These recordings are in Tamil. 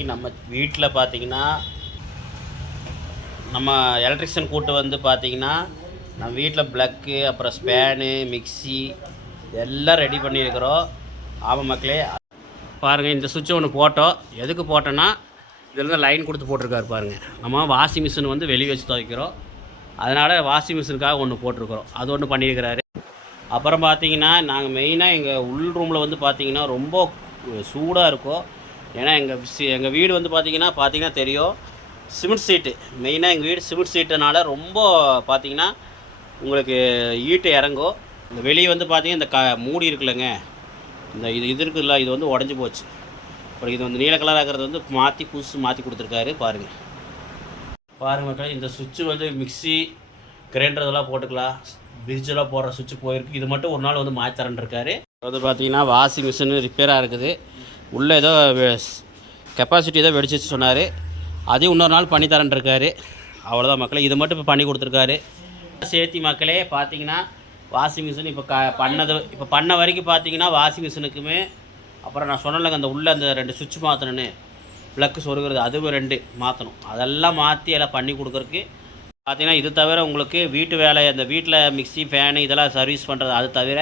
இன்றைக்கி நம்ம வீட்டில் பார்த்தீங்கன்னா நம்ம எலக்ட்ரிஷியன் கூட்டு வந்து பார்த்தீங்கன்னா நம்ம வீட்டில் ப்ளக்கு அப்புறம் ஸ்பேனு மிக்சி எல்லாம் ரெடி பண்ணியிருக்கிறோம். ஆமாம் மக்களே, பாருங்கள் இந்த சுவிட்சை ஒன்று போட்டோம். எதுக்கு போட்டோன்னா இதில் லைன் கொடுத்து போட்டிருக்காரு பாருங்கள். நம்ம வாஷிங் மிஷின் வந்து வெளியே வச்சு துவைக்கிறோம், அதனால் வாஷிங் மிஷினுக்காக ஒன்று போட்டிருக்கிறோம். அது ஒன்று பண்ணியிருக்கிறாரு. அப்புறம் பார்த்தீங்கன்னா நாங்கள் மெயினாக எங்கள் உள் ரூமில் வந்து பார்த்திங்கன்னா ரொம்ப சூடாக இருக்கும். ஏன்னா எங்கள் வீடு வந்து பார்த்திங்கன்னா தெரியும், சிமெண்ட் சீட்டு. மெயினாக எங்கள் வீடு சிமெண்ட் சீட்டுனால ரொம்ப பார்த்திங்கன்னா உங்களுக்கு ஈட்டு இறங்கும். இந்த வெளியே வந்து பார்த்திங்கன்னா இந்த மூடி இருக்குல்லங்க, இந்த இது இருக்குல்ல, இது வந்து உடஞ்சி போச்சு. அப்புறம் இது வந்து நீல கலராக இருக்கிறது வந்து புதுசு மாற்றி கொடுத்துருக்காரு. பாருங்கள் மக்கள், இந்த சுவிட்சு வந்து மிக்சி கிரைண்டர் இதெல்லாம் போட்டுக்கலாம், ஃப்ரிட்ஜெல்லாம் போடுற சுவிட்சு போயிருக்கு. இது மட்டும் ஒரு நாள் வந்து மாற்றி தரேன்ருக்காரு. வந்து பார்த்திங்கன்னா வாஷிங் மிஷின் ரிப்பேராக இருக்குது. உள்ளே ஏதோ கெப்பாசிட்டி ஏதோ வெடிச்சிச்சு சொன்னார். அதையும் இன்னொரு நாள் பண்ணி தரேன்ருக்காரு. அவ்வளோதான் மக்களே, இது மட்டும் இப்போ பண்ணி கொடுத்துருக்காரு. சேர்த்தி மக்களே பார்த்தீங்கன்னா வாஷிங் மிஷின் இப்போ பண்ண வரைக்கும் பார்த்தீங்கன்னா வாஷிங் மிஷினுக்குமே, அப்புறம் நான் சொன்னேன்லங்க அந்த உள்ளே அந்த 2 சுவிட்ச் மாற்றணுன்னு, ப்ளக்கு சொருகிறது, அதுவும் 2 மாற்றணும். அதெல்லாம் மாற்றி எல்லாம் பண்ணி கொடுக்குறக்கு பார்த்தீங்கன்னா, இது தவிர உங்களுக்கு வீட்டு வேலை, அந்த வீட்டில் மிக்சி ஃபேனு இதெல்லாம் சர்வீஸ் பண்ணுறது, அது தவிர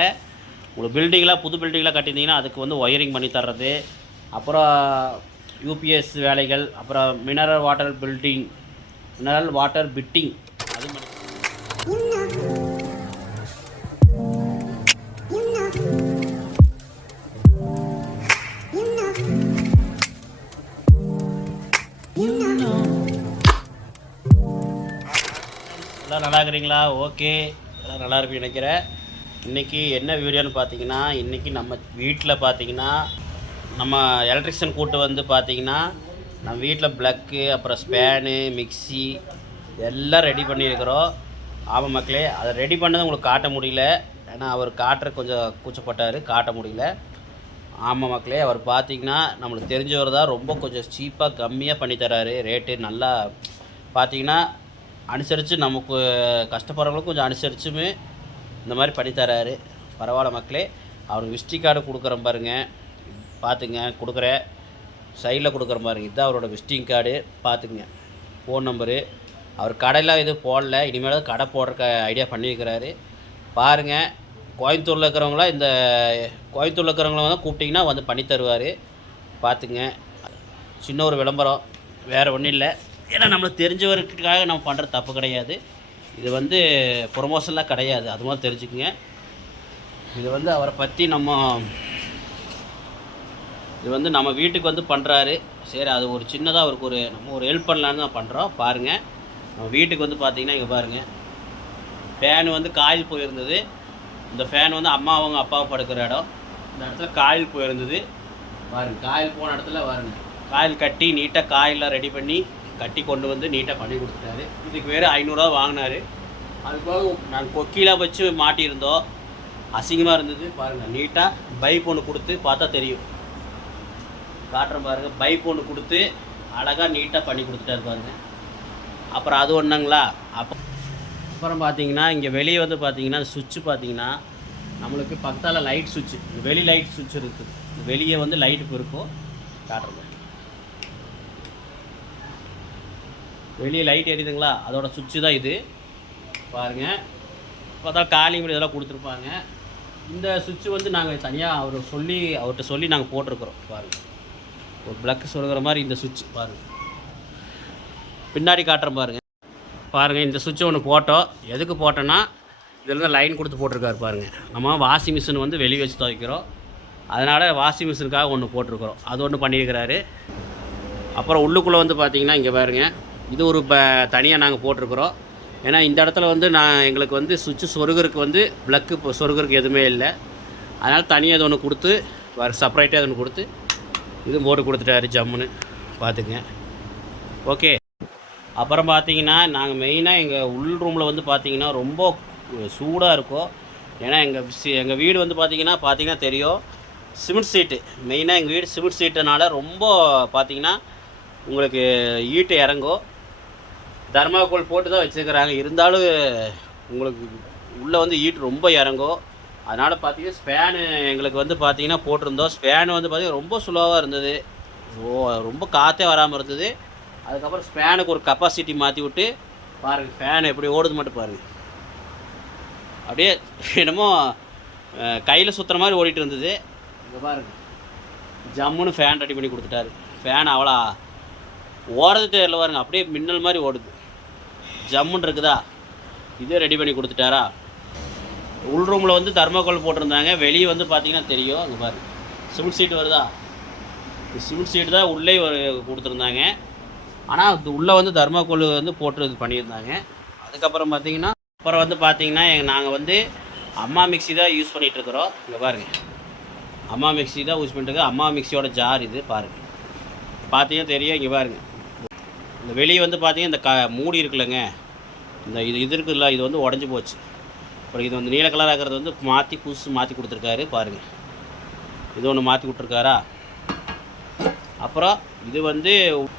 உங்களுக்கு பில்டிங்லாம் புது பில்டிங்லாம் கட்டியிருந்தீங்கன்னா அதுக்கு வந்து ஒயரிங் பண்ணி தர்றது, அப்புறம் யூபிஎஸ் வேலைகள், அப்புறம் மினரல் வாட்டர் பிட்டிங் அது பண்ணி எல்லாம் நல்லா இருக்கிறீங்களா? ஓகே, எல்லாம் நல்லா இருக்குன்னு நினைக்கிறேன். இன்றைக்கி என்ன வீடியோன்னு பார்த்தீங்கன்னா, இன்றைக்கி நம்ம வீட்டில் பார்த்தீங்கன்னா நம்ம எலக்ட்ரிஷியன் கூட்டு வந்து பார்த்திங்கன்னா நம்ம வீட்டில் ப்ளக்கு அப்புறம் ஸ்பேனு மிக்சி எல்லாம் ரெடி பண்ணியிருக்கிறோம். ஆமாம் மக்களே, அதை ரெடி பண்ணது உங்களுக்கு காட்ட முடியல, ஏன்னா அவர் காட்டுற கொஞ்சம் கூச்சப்பட்டார், காட்ட முடியல. ஆமாம் மக்களே, அவர் பார்த்திங்கன்னா நம்மளுக்கு தெரிஞ்சவர் தான், ரொம்ப கொஞ்சம் சீப்பாக கம்மியாக பண்ணித்தராரு. ரேட்டு நல்லா பார்த்திங்கன்னா அனுசரித்து, நமக்கு கஷ்டப்படுறவங்களுக்கும் கொஞ்சம் அனுசரிச்சுமே இந்த மாதிரி பண்ணித்தராரு. பரவாயில்ல மக்களே. அவருக்கு விசிட்டிங் கார்டு கொடுக்குறேன் பாருங்கள், பார்த்துங்க, கொடுக்குறேன், சைடில் கொடுக்குற பாருங்க, இதுதான் அவரோட விசிட்டிங் கார்டு, பார்த்துங்க. ஃபோன் நம்பரு, அவர் கடையெல்லாம் எதுவும் போடல, இனிமேல் கடை போடுற ஐடியா பண்ணியிருக்கிறாரு. பாருங்கள், கோயம்புத்தூரில் இருக்கிறவங்களாம் கோயம்புத்தூரில் இருக்கிறவங்கள வந்து கூப்பிட்டிங்கன்னா வந்து பண்ணி தருவார். பார்த்துங்க, சின்ன ஒரு விளம்பரம், வேறு ஒன்றும் இல்லை. ஏன்னா நம்மளுக்கு தெரிஞ்சவருக்காக நம்ம பண்ணுற தப்பு கிடையாது. இது வந்து ப்ரொமோஷன்லாம் கிடையாது, அது மாதிரி தெரிஞ்சுக்குங்க. இது வந்து அவரை பற்றி இது வந்து நம்ம வீட்டுக்கு வந்து பண்ணுறாரு. சரி, அது ஒரு சின்னதாக அவருக்கு நம்ம ஒரு ஹெல்ப் பண்ணலான்னு தான் பண்ணுறோம். பாருங்கள், நம்ம வீட்டுக்கு வந்து பார்த்திங்கன்னா இங்கே பாருங்கள், ஃபேன் வந்து காயில் போயிருந்தது. இந்த ஃபேன் வந்து அவங்க அப்பாவை படுக்கிற இடம், இந்த இடத்துல காயில் போயிருந்தது. பாருங்கள், காயில் போன இடத்துல பாருங்கள், காயில் கட்டி நீட்டாக காயெல்லாம் ரெடி பண்ணி கட்டி கொண்டு வந்து நீட்டாக பண்ணி கொடுத்துட்டாரு. இதுக்கு வேறு 500 ரூபா வாங்கினார். அதுக்காக நாங்கள் கொக்கிலாம் வச்சு மாட்டியிருந்தோம், அசிங்கமாக இருந்தது. பாருங்கள், நீட்டாக பைப் ஒன்று கொடுத்து, பார்த்தா தெரியும், காட்டுறேன் பாருங்கள், பைப் ஒன்று கொடுத்து அழகாக நீட்டாக பண்ணி கொடுத்துட்டாரு பாருங்கள். அப்புறம் அது ஒன்றுங்களா. அப்புறம் பார்த்தீங்கன்னா இங்கே வெளியே வந்து பார்த்தீங்கன்னா சுவிட்சு பார்த்தீங்கன்னா நம்மளுக்கு பக்கத்தால் லைட் சுவிட்சு, வெளி லைட் சுவிட்ச் இருக்குது, வெளியே வந்து லைட்டு இருக்கும். காட்டுறேன், வெளியே லைட் எரியுதுங்களா, அதோட சுவிட்சு தான் இது. பாருங்கள், பார்த்தா காலிங் இதெல்லாம் கொடுத்துருப்பாங்க. இந்த சுவிட்சு வந்து நாங்கள் தனியாக அவர்கிட்ட சொல்லி நாங்கள் போட்டிருக்கிறோம். பாருங்கள், ஒரு ப்ளக்கு சொல்கிற மாதிரி இந்த சுவிட்ச் பாருங்கள், பின்னாடி காட்டுறேன் பாருங்கள். இந்த சுவிட்சை ஒன்று போட்டோம். எதுக்கு போட்டோன்னா இதில் லைன் கொடுத்து போட்டிருக்காரு பாருங்கள். நம்ம வாஷிங் மிஷின் வந்து வெளியே வச்சு துவைக்கிறோம், அதனால் வாஷிங் மிஷினுக்காக ஒன்று போட்டிருக்கிறோம், அது ஒன்று பண்ணியிருக்கிறாரு. அப்புறம் உள்ளுக்குள்ளே வந்து பார்த்திங்கன்னா இங்கே பாருங்கள், இது ஒரு தனியாக நாங்கள் போட்டிருக்கிறோம். ஏன்னா இந்த இடத்துல வந்து எங்களுக்கு வந்து சுவிட்சு சொருகிறதுக்கு வந்து ப்ளக்கு சொருகிறதுக்கு எதுவுமே இல்லை, அதனால் தனியாக இது ஒன்று கொடுத்து செப்பரேட்டாக அது ஒன்று கொடுத்து இது போட்டு கொடுத்துட்டாரு ஜம்முன்னு. பார்த்துங்க, ஓகே. அப்புறம் பார்த்தீங்கன்னா நாங்கள் மெயினாக எங்கள் உள் ரூமில் வந்து பார்த்திங்கன்னா ரொம்ப சூடாக இருக்கும். ஏன்னா எங்கள் வீடு வந்து பார்த்திங்கன்னா தெரியும், சிமெண்ட் சீட்டு. மெயினாக எங்கள் வீடு சிமெண்ட் சீட்டுனால ரொம்ப பார்த்திங்கன்னா உங்களுக்கு ஈட்டு இறங்கும். தர்மாக்கோல் போட்டு தான் வச்சுருக்கிறாங்க, இருந்தாலும் உங்களுக்கு உள்ளே வந்து ஈட்டு ரொம்ப இறங்கும். அதனால் பார்த்தீங்கன்னா ஸ்பேனு எங்களுக்கு வந்து பார்த்திங்கன்னா போட்டிருந்தோம். ஸ்பேனு வந்து பார்த்திங்கன்னா ரொம்ப ஸ்லோவாக இருந்தது. ரொம்ப காற்றே வராமல் இருந்தது. அதுக்கப்புறம் ஃபேனுக்கு ஒரு கெப்பாசிட்டி மாற்றி விட்டு பாருங்கள், ஃபேன் எப்படி ஓடுது மட்டும் பாருங்கள். அப்படியே என்னமோ கையில் சுற்றுற மாதிரி ஓடிட்டு இருந்தது. இங்கே பாருங்கள், ஜம்முன்னு ஃபேன் ரெடி பண்ணி கொடுத்துட்டாரு. ஃபேன் அவ்வளோ ஓடுறது தெரியல பாருங்க, அப்படியே மின்னல் மாதிரி ஓடுது. ஜம்முன்னு இருக்குதா, இதே ரெடி பண்ணி கொடுத்துட்டாரா. உள் ரூமில் வந்து தர்மாக்கோல் போட்டிருந்தாங்க. வெளியே வந்து பார்த்தீங்கன்னா தெரியும், அங்கே பாருங்க சிமெண்ட் சீட்டு வருதா, சிமெண்ட் சீட்டு தான் உள்ளே கொடுத்துருந்தாங்க. ஆனால் அது உள்ளே வந்து தர்மாக்கோல் வந்து போட்டு இது பண்ணியிருந்தாங்க. அதுக்கப்புறம் பார்த்தீங்கன்னா நாங்கள் வந்து அம்மா மிக்ஸி தான் யூஸ் பண்ணிகிட்ருக்குறோம். இங்கே பாருங்கள், அம்மா மிக்ஸி தான் யூஸ் பண்ணிட்டுருக்கோம். அம்மா மிக்ஸியோட ஜார் இது பாருங்கள், பார்த்தீங்கன்னா தெரியும். இங்கே பாருங்கள், இந்த வெளியே வந்து பார்த்தீங்கன்னா இந்த மூடி இருக்குல்லங்க, இந்த இது இருக்குல்ல, இது வந்து உடஞ்சி போச்சு. அப்புறம் இது வந்து நீல கலராக இருக்கிறது வந்து புதுசு மாற்றி கொடுத்துருக்காரு பாருங்கள். இது ஒன்று மாற்றி கொடுத்துருக்காரா. அப்புறம் இது வந்து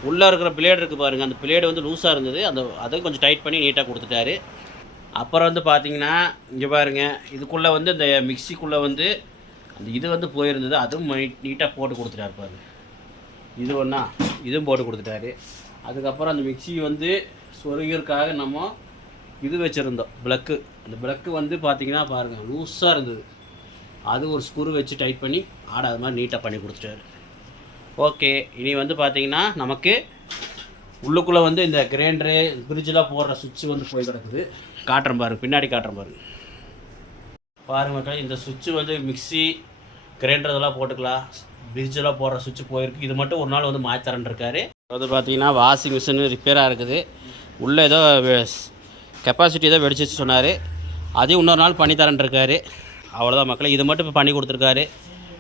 உள்ளே இருக்கிற பிளேடு இருக்குது பாருங்கள், அந்த பிளேடு வந்து லூஸாக இருந்தது, அதை கொஞ்சம் டைட் பண்ணி நீட்டாக கொடுத்துட்டாரு. அப்புறம் வந்து பார்த்திங்கன்னா இங்கே பாருங்கள், இதுக்குள்ளே வந்து இந்த மிக்சிக்குள்ளே வந்து அந்த இது வந்து போயிருந்தது, அதுவும் நீட்டாக போட்டு கொடுத்துட்டாரு பாருங்கள். இது ஒன்றா இதுவும் போட்டு கொடுத்துட்டாரு. அதுக்கப்புறம் அந்த மிக்சி வந்து சொருகிறதுக்காக நம்ம இது வச்சுருந்தோம், ப்ளக்கு. அந்த ப்ளக்கு வந்து பார்த்திங்கன்னா பாருங்கள் லூஸாக இருந்தது, அது ஒரு ஸ்க்ரூ வச்சு டைட் பண்ணி ஆடாத மாதிரி நீட்டாக பண்ணி கொடுத்துட்டாரு. ஓகே, இனி வந்து பார்த்திங்கன்னா நமக்கு உள்ளுக்குள்ளே வந்து இந்த கிரைண்டரு ஃப்ரிட்ஜெலாம் போடுற சுவிட்சு வந்து போய் கிடக்குது. காட்டுறேன் பாருங்கள், பின்னாடி காட்டுறேன் பாருங்கள். மக்கள், இந்த சுவிட்சு வந்து மிக்சி கிரைண்டர் இதெல்லாம் போட்டுக்கலாம், ஃப்ரிட்ஜெலாம் போடுற சுவிட்சு போயிருக்கு. இது மட்டும் ஒரு நாள் வந்து மாற்றி தரேன்ருக்காரு. அது பார்த்திங்கன்னா வாஷிங் மிஷின் ரிப்பேராக இருக்குது. உள்ளே ஏதோ கெப்பாசிட்டி ஏதோ வெடிச்சிச்சு சொன்னார், அதையும் இன்னொரு நாள் பண்ணி தரேன்ருக்காரு. அவ்வளோதான் மக்களே, இது மட்டும் இப்போ பண்ணி கொடுத்துருக்காரு.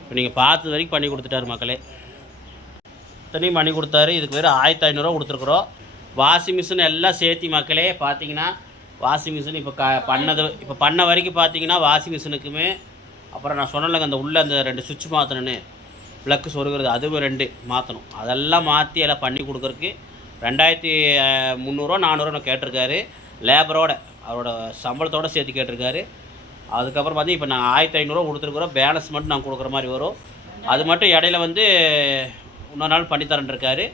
இப்போ நீங்கள் பார்த்த வரைக்கும் பண்ணி கொடுத்துட்டாரு மக்களே, இத்தனையும் பண்ணி கொடுத்தாரு. இதுக்கு வேறு 1500 கொடுத்துருக்குறோம். வாஷிங் மிஷின் எல்லாம் சேர்த்தி மக்களே பார்த்தீங்கன்னா, வாஷிங் மிஷின் இப்போ பண்ண வரைக்கும் பார்த்தீங்கன்னா வாஷிங் மிஷினுக்குமே, அப்புறம் நான் சொன்னேன்லங்க அந்த உள்ளே அந்த 2 சுவிட்ச் மாற்றணுன்னு, ப்ளக்கு சொருகிறது, அதுவும் 2 மாற்றணும். அதெல்லாம் மாற்றி எல்லாம் பண்ணி கொடுக்குறதுக்கு 2300 400 கேட்டிருக்காரு. லேபரோட அவரோட சம்பளத்தோடு சேர்த்து கேட்டிருக்காரு. அதுக்கப்புறம் பார்த்தீங்கன்னா இப்போ நாங்கள் 1500 கொடுத்துருக்குறோம். பேலன்ஸ் மட்டும் நாங்கள் கொடுக்குற மாதிரி வரும். அது மட்டும் இடையில வந்து இன்னொரு நாள் பண்ணித்தரேன்ருக்காரு.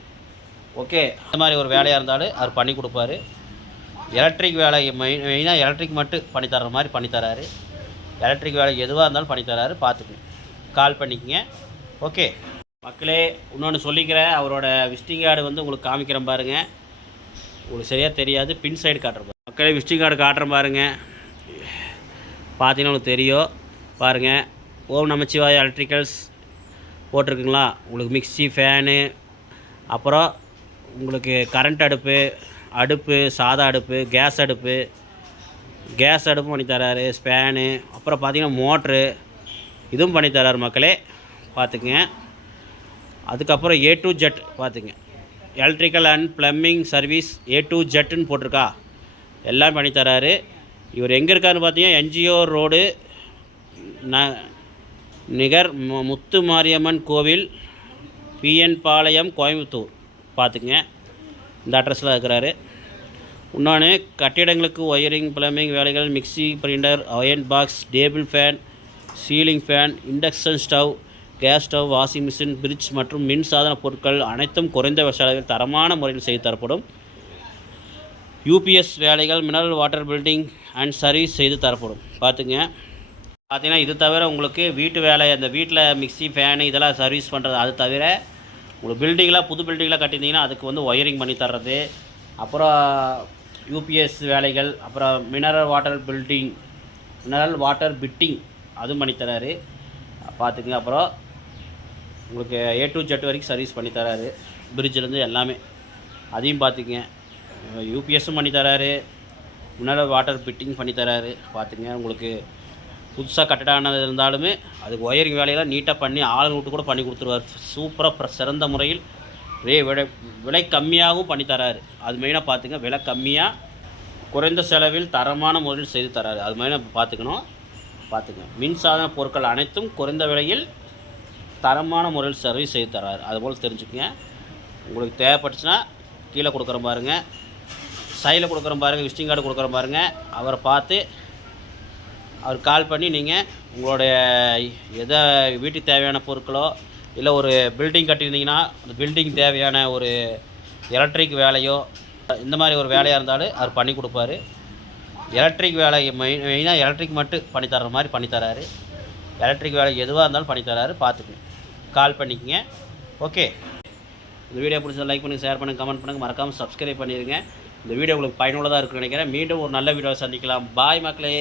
ஓகே, இந்த மாதிரி ஒரு வேலையாக இருந்தாலும் அவர் பண்ணி கொடுப்பாரு. எலக்ட்ரிக் வேலை மெயினாக எலக்ட்ரிக் மட்டும் பண்ணித்தர மாதிரி பண்ணித்தராரு. எலக்ட்ரிக் வேலை எதுவாக இருந்தாலும் பண்ணித்தராரு. பார்த்துக்கு கால் பண்ணிக்கங்க. ஓகே மக்களே, இன்னொன்று சொல்லிக்கிறேன், அவரோட விசிட்டிங் கார்டு வந்து உங்களுக்கு காமிக்கிறேன் பாருங்கள். உங்களுக்கு சரியாக தெரியாது, பின் சைடு காட்டுறேன் மக்களே. விசிட்டிங் கார்டு காட்டுறேன் பாருங்கள், பார்த்தீங்கன்னா உங்களுக்கு தெரியும் பாருங்கள். ஓம் நமச்சிவாய எலக்ட்ரிக்கல்ஸ் போட்டிருக்குங்களா. உங்களுக்கு மிக்சி, ஃபேனு, அப்புறம் உங்களுக்கு கரண்ட் அடுப்பு, சாதா அடுப்பு, கேஸ் அடுப்பும் பண்ணித்தராரு. ஸ்பேனு, அப்புறம் பார்த்திங்கன்னா மோட்ரு, இதுவும் பண்ணித்தராரு மக்களே, பார்த்துக்குங்க. அதுக்கப்புறம் A to Z பார்த்துங்க, electrical and plumbing service A to Zன்னு போட்டிருக்கா, எல்லாம் பண்ணித்தராரு. இவர் எங்கே இருக்காருன்னு பார்த்தீங்கன்னா NGO ரோடு நிகர் முத்து மாரியம்மன் கோவில், PN பாளையம், கோயம்புத்தூர். பார்த்துங்க, இந்த அட்ரஸில் இருக்கிறாரு. இன்னொன்று கட்டிடங்களுக்கு ஒயரிங், ப்ளம்பிங் வேலைகள், mixie, printer, iron box, table fan, ceiling fan, induction stove, gas stove, washing machine, fridge மற்றும் மின் சாதன பொருட்கள் அனைத்தும் குறைந்த செலவில் தரமான முறையில் செய்து தரப்படும். UPS வேலைகள், mineral water building and service செய்து தரப்படும். பார்த்துங்க. பார்த்தீங்கன்னா இது தவிர உங்களுக்கு வீட்டு வேலை, அந்த வீட்டில் மிக்சி, ஃபேனு இதெல்லாம் சர்வீஸ் பண்ணுறது, அது தவிர உங்களுக்கு பில்டிங்லாம் புது பில்டிங்லாம் கட்டியிருந்தீங்கன்னா அதுக்கு வந்து ஒயரிங் பண்ணி தர்றது, அப்புறம் UPS வேலைகள், அப்புறம் மினரல் வாட்டர் பிட்டிங் அதுவும் பண்ணித்தராரு. பார்த்துங்க. அப்புறம் உங்களுக்கு A to Z வரைக்கும் சர்வீஸ் பண்ணித்தராரு, பிரிட்ஜிலேருந்து எல்லாமே, அதையும் பார்த்துக்குங்க. UPSும் பண்ணித்தராரு, மினரல் வாட்டர் பிட்டிங் பண்ணித்தராரு. பார்த்துங்க. உங்களுக்கு புதுசாக கட்டடானது இருந்தாலுமே அதுக்கு ஒயரிங் வேலையெல்லாம் நீட்டாக பண்ணி ஆளுங்க விட்டு கூட பண்ணி கொடுத்துருவார். சூப்பராக சிறந்த முறையில் விலை கம்மியாகவும் பண்ணித்தராரு. அது மெயினாக பார்த்துங்க, விலை கம்மியாக குறைந்த செலவில் தரமான முறையில் செய்து தராரு. அது மெயினாக பார்த்துக்கணும். பார்த்துங்க. மின்சாதன பொருட்கள் அனைத்தும் குறைந்த விலையில் தரமான முறையில் சர்வீஸ் செய்து தராரு. அதுபோல் தெரிஞ்சுக்கங்க. உங்களுக்கு தேவைப்பட்டுச்சுன்னா கீழே கொடுக்குற பாருங்கள், சைடில் கொடுக்குற பாருங்கள், விசிட்டிங் கார்டு கொடுக்குற பாருங்கள். அவரை பார்த்து அவர் கால் பண்ணி நீங்கள் உங்களுடைய எதை வீட்டுக்கு தேவையான பொருட்களோ இல்லை ஒரு பில்டிங் கட்டியிருந்தீங்கன்னா அந்த பில்டிங் தேவையான ஒரு எலக்ட்ரிக் வேலையோ இந்த மாதிரி ஒரு வேலையாக இருந்தாலும் அவர் பண்ணி கொடுப்பாரு. எலக்ட்ரிக் வேலை மெயினாக எலக்ட்ரிக் மட்டும் பண்ணித்தர்ற மாதிரி பண்ணித்தராரு. எலக்ட்ரிக் வேலை எதுவாக இருந்தாலும் பண்ணித்தராரு. பார்த்துக்குங்க, கால் பண்ணிக்கங்க. ஓகே, இந்த வீடியோ பிடிச்சா லைக் பண்ணுங்கள், ஷேர் பண்ணுங்கள், கமெண்ட் பண்ணுங்கள், மறக்காமல் சப்ஸ்கிரைப் பண்ணிடுங்க. இந்த வீடியோ உங்களுக்கு பயனுள்ளதாக இருக்குன்னு நினைக்கிறேன். மீண்டும் ஒரு நல்ல வீடியோவை சந்திக்கலாம். பாய் மக்களே.